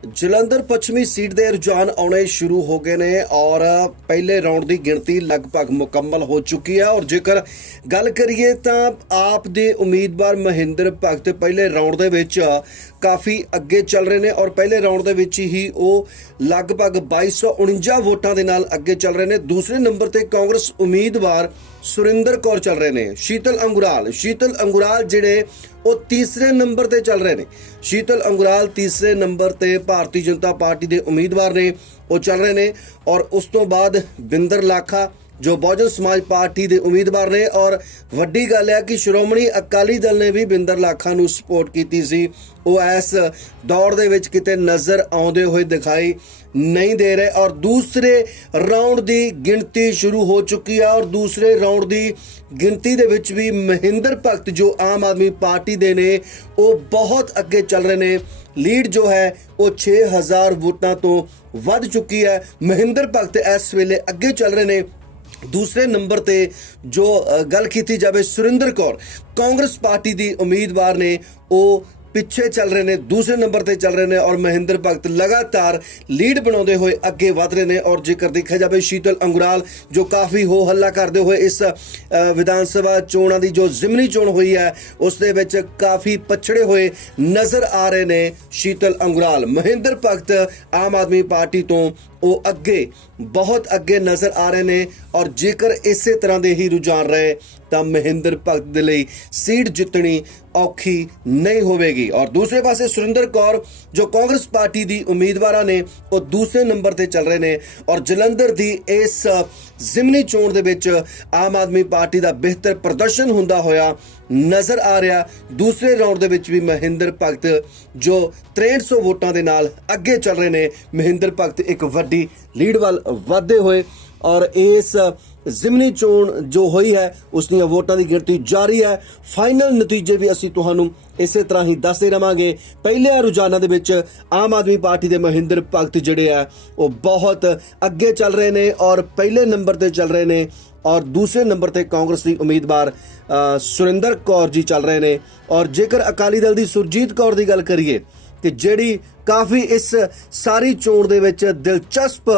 ਜਲੰਧਰ ਪੱਛਮੀ ਸੀਟ ਦੇ ਰੁਝਾਨ ਆਉਣੇ ਸ਼ੁਰੂ ਹੋ ਗਏ ਨੇ ਔਰ ਪਹਿਲੇ ਰਾਉਂਡ ਦੀ ਗਿਣਤੀ ਲਗਭਗ ਮੁਕੰਮਲ ਹੋ ਚੁੱਕੀ ਹੈ। ਔਰ ਜੇਕਰ ਗੱਲ ਕਰੀਏ ਤਾਂ ਆਪ ਦੇ ਉਮੀਦਵਾਰ ਮਹਿੰਦਰ ਭਗਤ ਪਹਿਲੇ ਰਾਉਂਡ ਦੇ ਵਿੱਚ ਕਾਫੀ ਅੱਗੇ ਚੱਲ ਰਹੇ ਨੇ ਔਰ ਪਹਿਲੇ ਰਾਉਂਡ ਦੇ ਵਿੱਚ ਹੀ ਉਹ ਲਗਭਗ 2249 ਵੋਟਾਂ ਦੇ ਨਾਲ ਅੱਗੇ ਚੱਲ ਰਹੇ ਨੇ। ਦੂਸਰੇ ਨੰਬਰ ਤੇ ਕਾਂਗਰਸ ਉਮੀਦਵਾਰ ਸੁਰਿੰਦਰ ਕੌਰ ਚੱਲ ਰਹੇ ਨੇ। ਸ਼ੀਤਲ ਅੰਗੁਰਾਲ ਸ਼ੀਤਲ ਅੰਗੁਰਾਲ ਜਿਹੜੇ ਉਹ ਤੀਸਰੇ ਨੰਬਰ ਤੇ ਚੱਲ ਰਹੇ ਨੇ। ਸ਼ੀਤਲ ਅੰਗੁਰਾਲ ਤੀਸਰੇ ਨੰਬਰ ਤੇ ਭਾਰਤੀ ਜਨਤਾ ਪਾਰਟੀ ਦੇ ਉਮੀਦਵਾਰ ਨੇ, ਉਹ ਚੱਲ ਰਹੇ ਨੇ ਔਰ ਉਸ ਤੋਂ ਬਾਅਦ ਬਿੰਦਰ ਲਾਖਾ ਜੋ ਬਹੁਜਨ ਸਮਾਜ ਪਾਰਟੀ ਦੇ ਉਮੀਦਵਾਰ ਨੇ ਔਰ ਵੱਡੀ ਗੱਲ ਹੈ ਕਿ ਸ਼੍ਰੋਮਣੀ ਅਕਾਲੀ ਦਲ ਨੇ ਵੀ ਬਿੰਦਰ ਲਾਖਾ ਨੂੰ ਸਪੋਰਟ ਕੀਤੀ ਸੀ। ਉਹ ਇਸ ਦੌੜ ਦੇ ਵਿੱਚ ਕਿਤੇ ਨਜ਼ਰ ਆਉਂਦੇ ਹੋਏ ਦਿਖਾਈ ਨਹੀਂ ਦੇ ਰਹੇ ਔਰ ਦੂਸਰੇ ਰਾਉਂਡ ਦੀ ਗਿਣਤੀ ਸ਼ੁਰੂ ਹੋ ਚੁੱਕੀ ਹੈ ਔਰ ਦੂਸਰੇ ਰਾਉਂਡ ਦੀ ਗਿਣਤੀ ਦੇ ਵਿੱਚ ਵੀ ਮਹਿੰਦਰ ਭਗਤ ਜੋ ਆਮ ਆਦਮੀ ਪਾਰਟੀ ਦੇ ਨੇ, ਉਹ ਬਹੁਤ ਅੱਗੇ ਚੱਲ ਰਹੇ ਨੇ। ਲੀਡ ਜੋ ਹੈ, ਉਹ 6000 ਵੋਟਾਂ ਤੋਂ ਵੱਧ ਚੁੱਕੀ ਹੈ। ਮਹਿੰਦਰ ਭਗਤ ਇਸ ਵੇਲੇ ਅੱਗੇ ਚੱਲ ਰਹੇ ਨੇ। ਦੂਸਰੇ ਨੰਬਰ ਤੇ ਜੋ ਗੱਲ ਕੀਤੀ ਜਾਵੇ ਸੁਰਿੰਦਰ ਕੌਰ, ਕਾਂਗਰਸ ਪਾਰਟੀ ਦੀ ਉਮੀਦਵਾਰ ਨੇ ਉਹ ਪਿੱਛੇ ਚੱਲ ਰਹੇ ਨੇ, ਦੂਸਰੇ ਨੰਬਰ ਤੇ ਚੱਲ ਰਹੇ ਨੇ ਔਰ ਮਹਿੰਦਰ ਭਗਤ ਲਗਾਤਾਰ ਲੀਡ ਬਣਾਉਂਦੇ ਹੋਏ ਅੱਗੇ ਵਧ ਰਹੇ ਨੇ ਔਰ ਜੇਕਰ ਦੇਖਿਆ ਜਾਵੇ ਸ਼ੀਤਲ ਅੰਗੁਰਾਲ, ਜੋ ਕਾਫੀ ਹੋ ਹੱਲਾ ਕਰਦੇ ਹੋਏ ਇਸ ਵਿਧਾਨ ਸਭਾ ਚੋਣਾਂ ਦੀ ਜੋ ਜ਼ਿਮਨੀ ਚੋਣ ਹੋਈ ਹੈ, ਉਸ ਦੇ ਵਿੱਚ ਕਾਫੀ ਪਛੜੇ ਹੋਏ ਨਜ਼ਰ ਆ ਰਹੇ ਨੇ ਸ਼ੀਤਲ ਅੰਗੁਰਾਲ। ਮਹਿੰਦਰ ਭਗਤ ਆਮ ਆਦਮੀ ਪਾਰਟੀ ਤੋਂ ਉਹ ਅੱਗੇ, ਬਹੁਤ ਅੱਗੇ ਨਜ਼ਰ ਆ ਰਹੇ ਨੇ ਔਰ ਜੇਕਰ ਇਸੇ ਤਰ੍ਹਾਂ ਦੇ ਹੀ ਰੁਝਾਨ ਰਹੇ, ਤਾਂ ਮਹਿੰਦਰ ਭਗਤ ਦੇ ਲਈ ਸੀਟ ਜਿੱਤਣੀ ਔਖੀ ਨਹੀਂ ਹੋਵੇਗੀ। ਔਰ ਦੂਸਰੇ ਪਾਸੇ ਸੁਰਿੰਦਰ ਕੌਰ, ਜੋ ਕਾਂਗਰਸ ਪਾਰਟੀ ਦੀ ਉਮੀਦਵਾਰਾਂ ਨੇ, ਉਹ ਦੂਸਰੇ ਨੰਬਰ ਤੇ ਚੱਲ ਰਹੇ ਨੇ। ਔਰ ਜਲੰਧਰ ਦੀ ਇਸ ਜ਼ਿਮਨੀ ਚੋਣ ਦੇ ਵਿੱਚ ਆਮ ਆਦਮੀ ਪਾਰਟੀ ਦਾ ਬਿਹਤਰ ਪ੍ਰਦਰਸ਼ਨ ਹੁੰਦਾ ਹੋਇਆ ਨਜ਼ਰ ਆ ਰਿਹਾ। ਦੂਸਰੇ ਰਾਉਂਡ ਦੇ ਵਿੱਚ ਵੀ ਮਹਿੰਦਰ ਭਗਤ, ਜੋ 6300 ਵੋਟਾਂ ਦੇ ਨਾਲ ਅੱਗੇ ਚੱਲ ਰਹੇ ਨੇ, ਮਹਿੰਦਰ ਭਗਤ ਇੱਕ ਵੱਡੀ ਲੀਡ ਵੱਲ ਵਧਦੇ ਹੋਏ ਔਰ ਇਸ ਜ਼ਿਮਨੀ ਚੋਣ ਜੋ ਹੋਈ ਹੈ, ਉਸ ਦੀਆਂ ਵੋਟਾਂ ਦੀ ਗਿਣਤੀ ਜਾਰੀ ਹੈ। ਫਾਈਨਲ ਨਤੀਜੇ ਵੀ ਅਸੀਂ ਤੁਹਾਨੂੰ ਇਸੇ ਤਰ੍ਹਾਂ ਹੀ ਦੱਸਦੇ ਰਵਾਂਗੇ। ਪਹਿਲੇ ਰੁਝਾਨਾਂ ਦੇ ਵਿੱਚ ਆਮ ਆਦਮੀ ਪਾਰਟੀ ਦੇ ਮਹਿੰਦਰ ਭਗਤ ਜਿਹੜੇ ਆ, ਉਹ ਬਹੁਤ ਅੱਗੇ ਚੱਲ ਰਹੇ ਨੇ ਔਰ ਪਹਿਲੇ ਨੰਬਰ ਤੇ ਚੱਲ ਰਹੇ ਨੇ ਔਰ ਦੂਸਰੇ ਨੰਬਰ ਤੇ ਕਾਂਗਰਸ ਦੀ ਉਮੀਦਵਾਰ ਸੁਰਿੰਦਰ ਕੌਰ ਜੀ ਚੱਲ ਰਹੇ ਨੇ। ਔਰ ਜੇਕਰ ਅਕਾਲੀ ਦਲ ਦੀ ਸੁਰਜੀਤ ਕੌਰ ਦੀ ਗੱਲ ਕਰੀਏ ਕਿ ਜਿਹੜੀ ਕਾਫੀ ਇਸ ਸਾਰੀ ਚੋਣ ਦੇ ਵਿੱਚ ਦਿਲਚਸਪ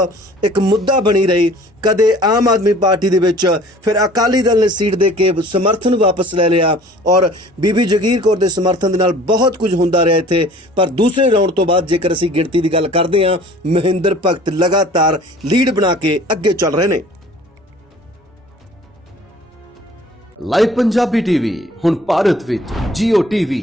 ਇੱਕ ਮੁੱਦਾ ਬਣੀ ਰਹੀ ਕਦੇ ਆਮ ਆਦਮੀ ਪਾਰਟੀ ਦੇ ਵਿੱਚ ਫਿਰ ਅਕਾਲੀ ਦਲ ਨੇ ਸੀਟ ਦੇ ਕੇ ਸਮਰਥਨ ਵਾਪਸ ਲੈ ਲਿਆ ਔਰ ਬੀਬੀ ਜਗੀਰ ਕੌਰ ਦੇ ਸਮਰਥਨ ਦੇ ਨਾਲ ਬਹੁਤ ਕੁਝ ਹੁੰਦਾ ਰਿਹਾ ਇੱਥੇ। ਪਰ ਦੂਸਰੇ ਰਾਉਂਡ ਤੋਂ ਬਾਅਦ ਜੇਕਰ ਅਸੀਂ ਗਿਣਤੀ ਦੀ ਗੱਲ ਕਰਦੇ ਹਾਂ ਮਹਿੰਦਰ ਭਗਤ ਲਗਾਤਾਰ ਲੀਡ ਬਣਾ ਕੇ ਅੱਗੇ ਚੱਲ ਰਹੇ ਨੇ। ਲਾਈਵ ਪੰਜਾਬੀ ਟੀਵੀ ਹੁਣ ਭਾਰਤ ਵਿੱਚ Jio TV,